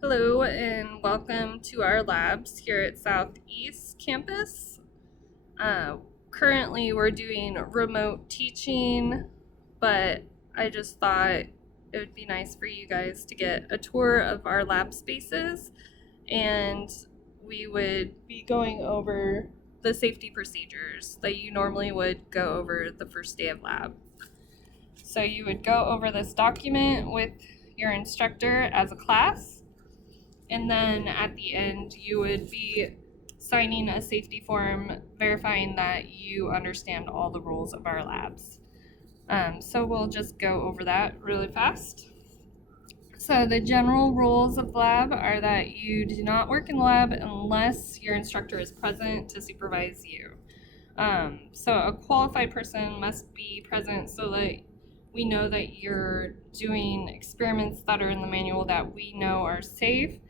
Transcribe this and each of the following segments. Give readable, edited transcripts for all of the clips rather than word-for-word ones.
Hello and welcome to our labs here at Southeast Campus. Uh, Currently, we're doing remote teaching, but I just thought it would be nice for you guys to get a tour of our lab spaces, and we would be going over the safety procedures that you normally would go over the first day of lab. So you would go over this document with your instructor as a class, and then at the end, you would be signing a safety form verifying that you understand all the rules of our labs. So we'll just go over that really fast. So the general rules of the lab are that you do not work in the lab unless your instructor is present to supervise you. So a qualified person must be present so that we know that you're doing experiments that are in the manual that we know are safe,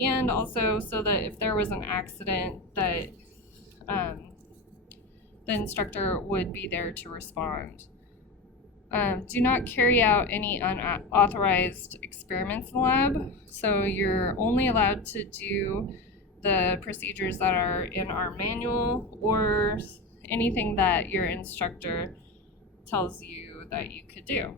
and also so that if there was an accident that the instructor would be there to respond. Do not carry out any unauthorized experiments in the lab. So you're only allowed to do the procedures that are in our manual or anything that your instructor tells you that you could do.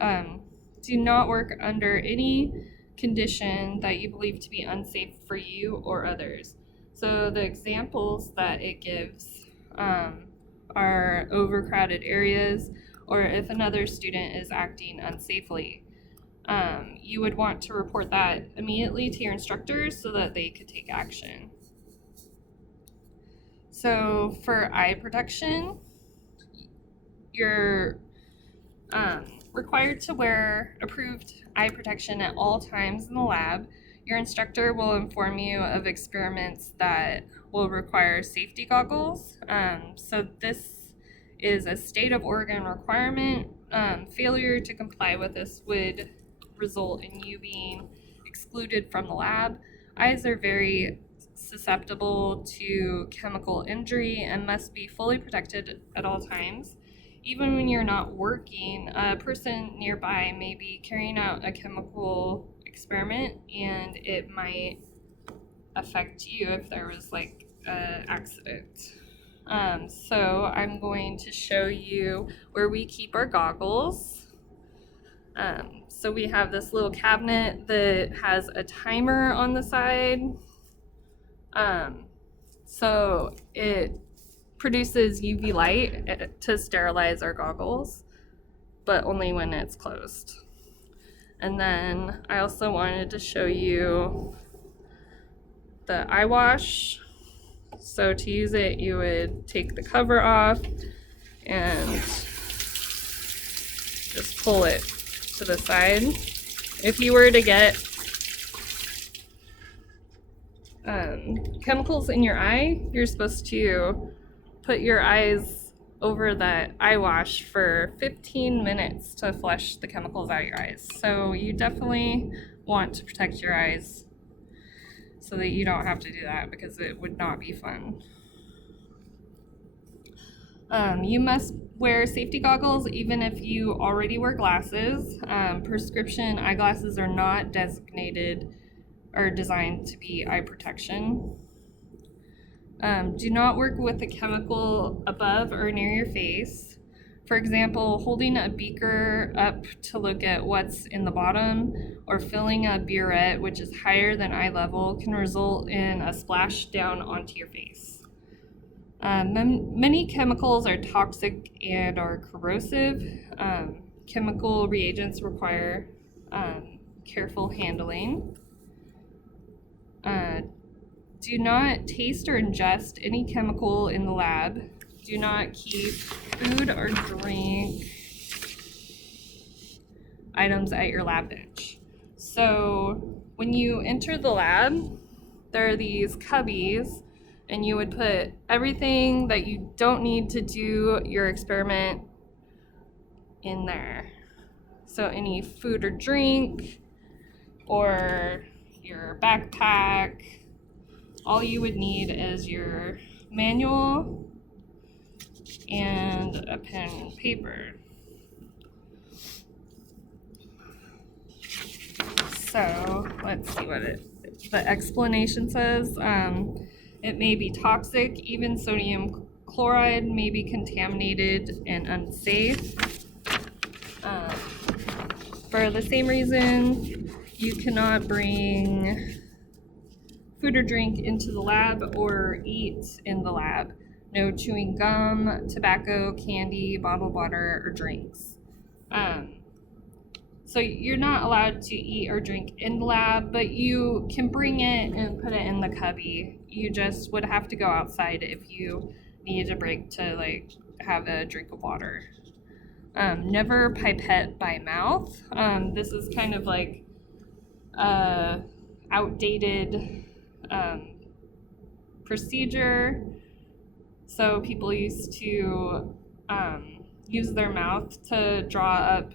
Do not work under any condition that you believe to be unsafe for you or others. So the examples that it gives are overcrowded areas, or if another student is acting unsafely. You would want to report that immediately to your instructors so that they could take action. So for eye protection, you're required to wear approved eye protection at all times in the lab. Your instructor will inform you of experiments that will require safety goggles. So this is a state of Oregon requirement. Failure to comply with this would result in you being excluded from the lab. Eyes are very susceptible to chemical injury and must be fully protected at all times. Even when you're not working, a person nearby may be carrying out a chemical experiment and it might affect you if there was like an accident. So I'm going to show you where we keep our goggles. So we have this little cabinet that has a timer on the side. So it produces UV light to sterilize our goggles, but only when it's closed. And then I also wanted to show you the eye wash. So to use it, you would take the cover off and just pull it to the side. If you were to get chemicals in your eye, you're supposed to put your eyes over that eye wash for 15 minutes to flush the chemicals out of your eyes. So you definitely want to protect your eyes so that you don't have to do that, because it would not be fun. You must wear safety goggles even if you already wear glasses. Prescription eyeglasses are not designated or designed to be eye protection. Do not work with a chemical above or near your face. For example, holding a beaker up to look at what's in the bottom or filling a burette, which is higher than eye level, can result in a splash down onto your face. Many chemicals are toxic and are corrosive. Chemical reagents require careful handling. Do not taste or ingest any chemical in the lab. Do not keep food or drink items at your lab bench. So when you enter the lab, there are these cubbies, and you would put everything that you don't need to do your experiment in there. So any food or drink or your backpack, all you would need is your manual and a pen and paper. So let's see what the explanation says. It may be toxic. Even sodium chloride may be contaminated and unsafe. For the same reason, you cannot bring food or drink into the lab or eat in the lab. No chewing gum, tobacco, candy, bottled water, or drinks. So you're not allowed to eat or drink in the lab, but you can bring it and put it in the cubby. You just would have to go outside if you needed a break to like have a drink of water. Never pipette by mouth. This is kind of like outdated procedure. So people used to use their mouth to draw up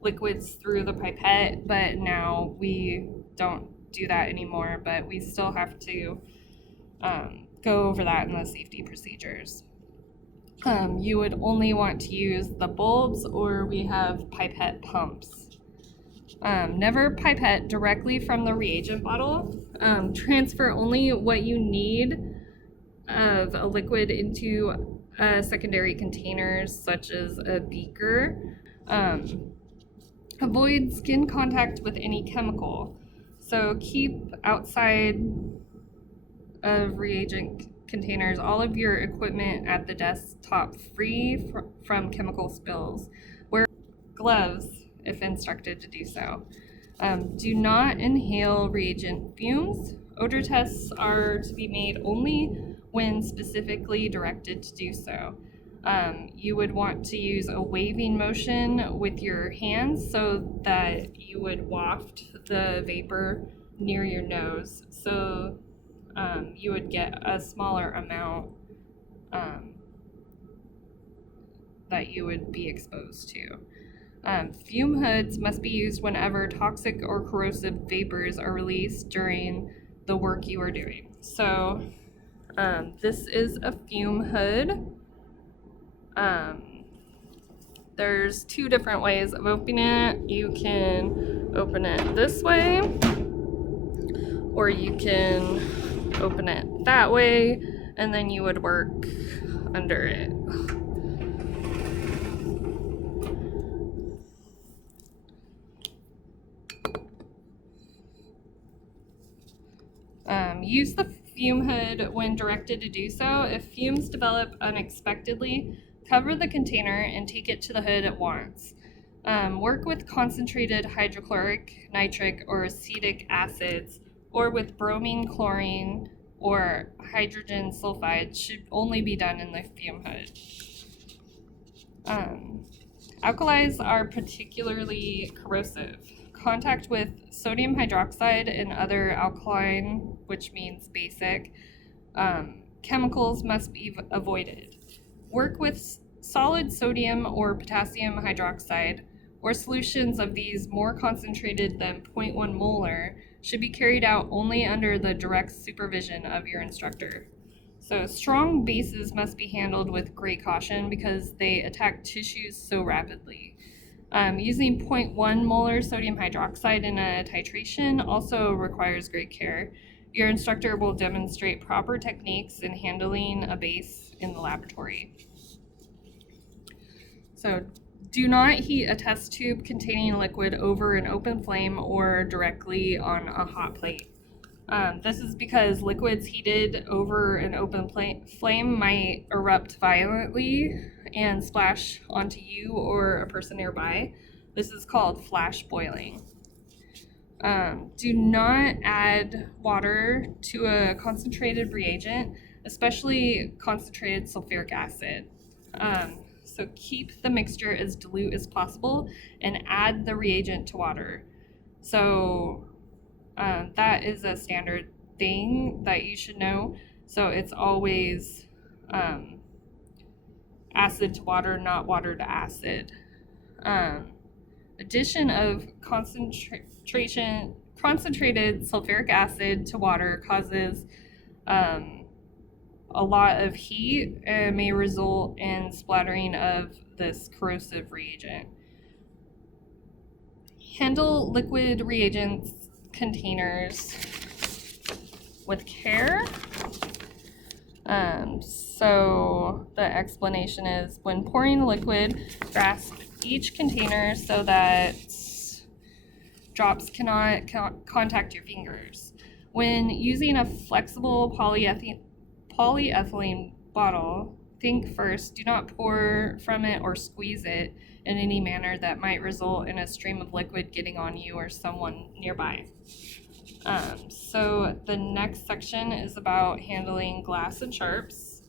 liquids through the pipette, but now we don't do that anymore, but we still have to go over that in the safety procedures. You would only want to use the bulbs, or we have pipette pumps. Never pipette directly from the reagent bottle. Transfer only what you need of a liquid into secondary containers, such as a beaker. Avoid skin contact with any chemical. So keep outside of reagent containers all of your equipment at the desktop free from chemical spills. Wear gloves if instructed to do so. Do not inhale reagent fumes. Odor tests are to be made only when specifically directed to do so. You would want to use a waving motion with your hands so that you would waft the vapor near your nose. So you would get a smaller amount that you would be exposed to. Fume hoods must be used whenever toxic or corrosive vapors are released during the work you are doing. So this is a fume hood. There's two different ways of opening it. You can open it this way, or you can open it that way, and then you would work under it. Use the fume hood when directed to do so. If fumes develop unexpectedly, cover the container and take it to the hood at once. Work with concentrated hydrochloric, nitric, or acetic acids, or with bromine, chlorine, or hydrogen sulfide should only be done in the fume hood. Alkalis are particularly corrosive. Contact with sodium hydroxide and other alkaline, which means basic, chemicals must be avoided. Work with solid sodium or potassium hydroxide, or solutions of these more concentrated than 0.1 molar should be carried out only under the direct supervision of your instructor. So strong bases must be handled with great caution because they attack tissues so rapidly. Using 0.1 molar sodium hydroxide in a titration also requires great care. Your instructor will demonstrate proper techniques in handling a base in the laboratory. So do not heat a test tube containing liquid over an open flame or directly on a hot plate. This is because liquids heated over an open flame might erupt violently and splash onto you or a person nearby. This is called flash boiling. Do not add water to a concentrated reagent, especially concentrated sulfuric acid. So keep the mixture as dilute as possible and add the reagent to water. So that is a standard thing that you should know. So it's always acid to water, not water to acid. Addition of concentrated sulfuric acid to water causes a lot of heat and may result in splattering of this corrosive reagent. Handle liquid reagents containers with care. So the explanation is, when pouring liquid, grasp each container so that drops cannot contact your fingers. When using a flexible polyethylene bottle, think first. Do not pour from it or squeeze it in any manner that might result in a stream of liquid getting on you or someone nearby. So the next section is about handling glass and sharps.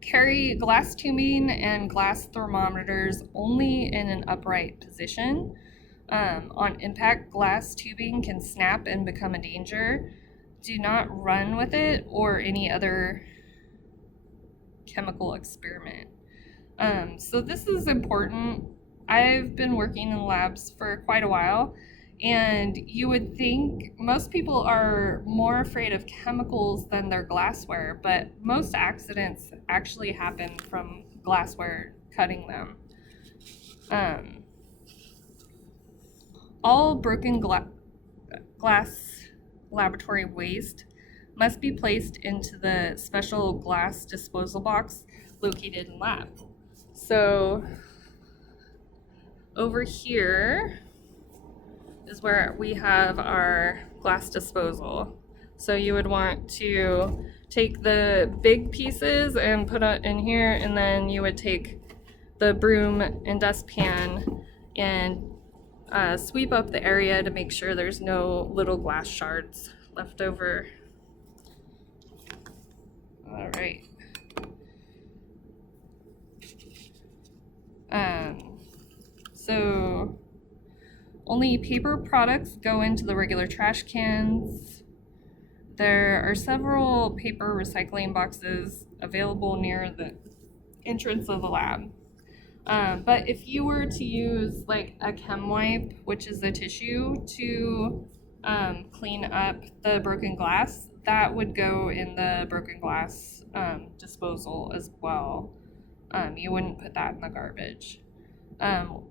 Carry glass tubing and glass thermometers only in an upright position. On impact, glass tubing can snap and become a danger. Do not run with it or any other chemical experiment. So this is important. I've been working in labs for quite a while, and you would think most people are more afraid of chemicals than their glassware, but most accidents actually happen from glassware cutting them. All broken glass laboratory waste must be placed into the special glass disposal box located in lab. So over here is where we have our glass disposal. So you would want to take the big pieces and put it in here, and then you would take the broom and dustpan and sweep up the area to make sure there's no little glass shards left over. All right. So only paper products go into the regular trash cans. There are several paper recycling boxes available near the entrance of the lab. But if you were to use like a chem wipe, which is a tissue, to clean up the broken glass, that would go in the broken glass disposal as well. You wouldn't put that in the garbage.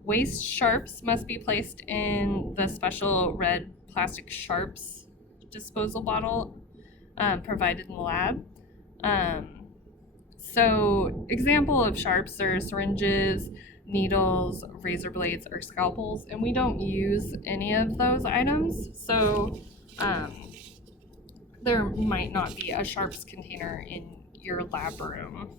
Waste sharps must be placed in the special red plastic sharps disposal bottle provided in the lab. So example of sharps are syringes, needles, razor blades, or scalpels, and we don't use any of those items, so there might not be a sharps container in your lab room.